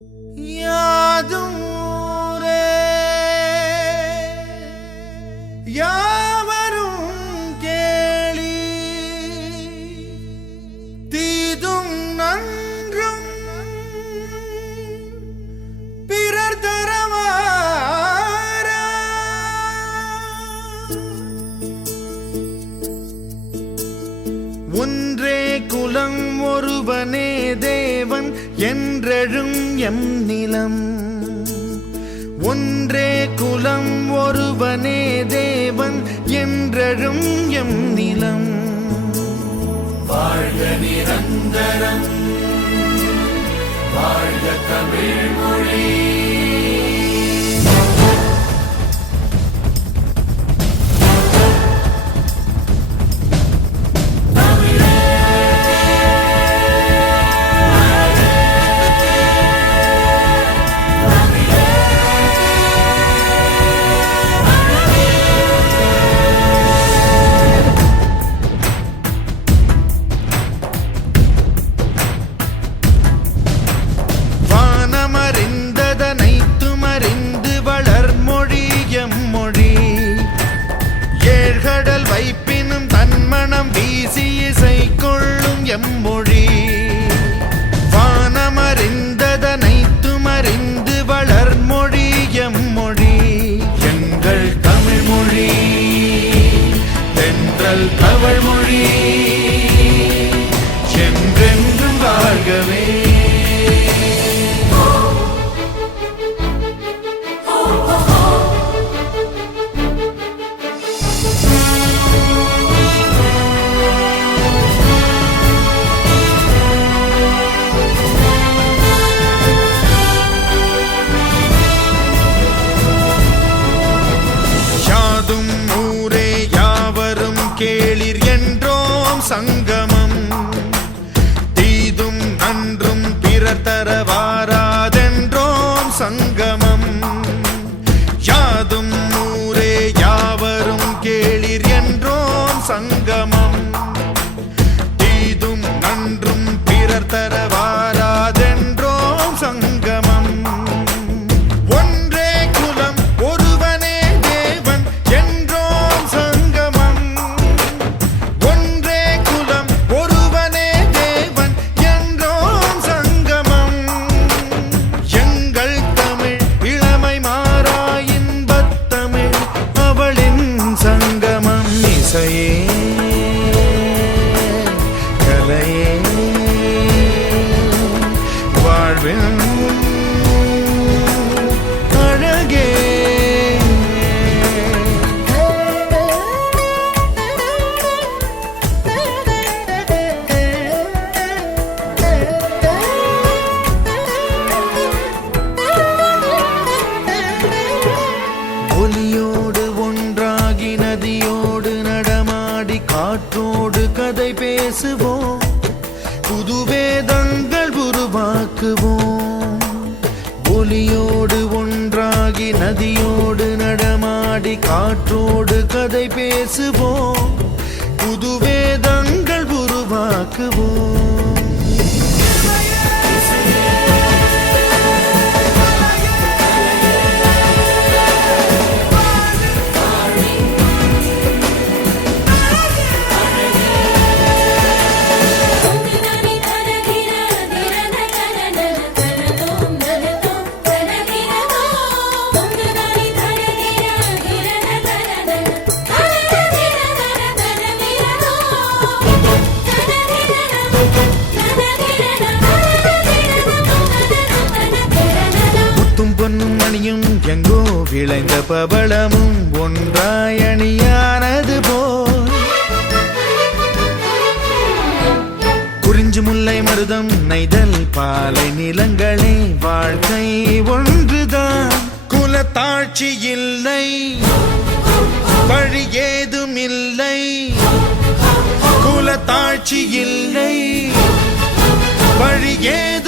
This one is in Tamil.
யாதும் ஊரே யாவரும் கேளி தீதும் நன்றும் பிறர் தரவாரா ஒன்றே குலம் ஒருவனே தேவன் என்றெழும் எம் நிலம் ஒன்றே குலம் ஒருவனே தேவன் என்றெழும் எம் நிலம் வாழ்க நிரந்தரம் வாழ்க தமிழ் மொழி கடல் வைப்பினும் தன்மணம் வீசி இசை கொள்ளும் எம்மொழி வானமறிந்ததனைத்துமறிந்து வளர்மொழி எம்மொழி எங்கள் தமிழ் மொழி தென்றல் தமிழ் மொழி என்றென்றும் வாழ்கவே. கேளிர் என்றோம் சங்கமம் தீதும் நன்றும் பிறர் தரவாராதென்றோம் சங்கமம் யாதும் ஊரே யாவரும் கேளிர் என்றோம் சங்கமம் தீதும் நன்றும் பிறர் தரவாராதென்றோம் சங்கமம் ஒன்றே குலம் ஒருவனே தேவன் என்றோம் சங்கமம் இசையே கலையே வாழ்வின் அழகே ஒலியோடு ஒன்றாகி நதியோடு காற்றோடு கதை பேசுவோம் புது வேதங்கள் உருவாக்குவோம் ஒலியோடு ஒன்றாகி நதியோடு நடமாடி காற்றோடு கதை பேசுவோம் புது வேதங்கள் உருவாக்குவோம். பொன்னும் மணியும் எங்கோ விளைந்த பவளமும் ஒன்றாய் அணியானது போல் குறிஞ்சு முல்லை மருதம் நெய்தல் பாலை நிலங்களே வாழ்க்கை ஒன்றுதான் குலத்தாட்சி இல்லை வழி ஏதும் இல்லை குலத்தாட்சி இல்லை வழி ஏதும்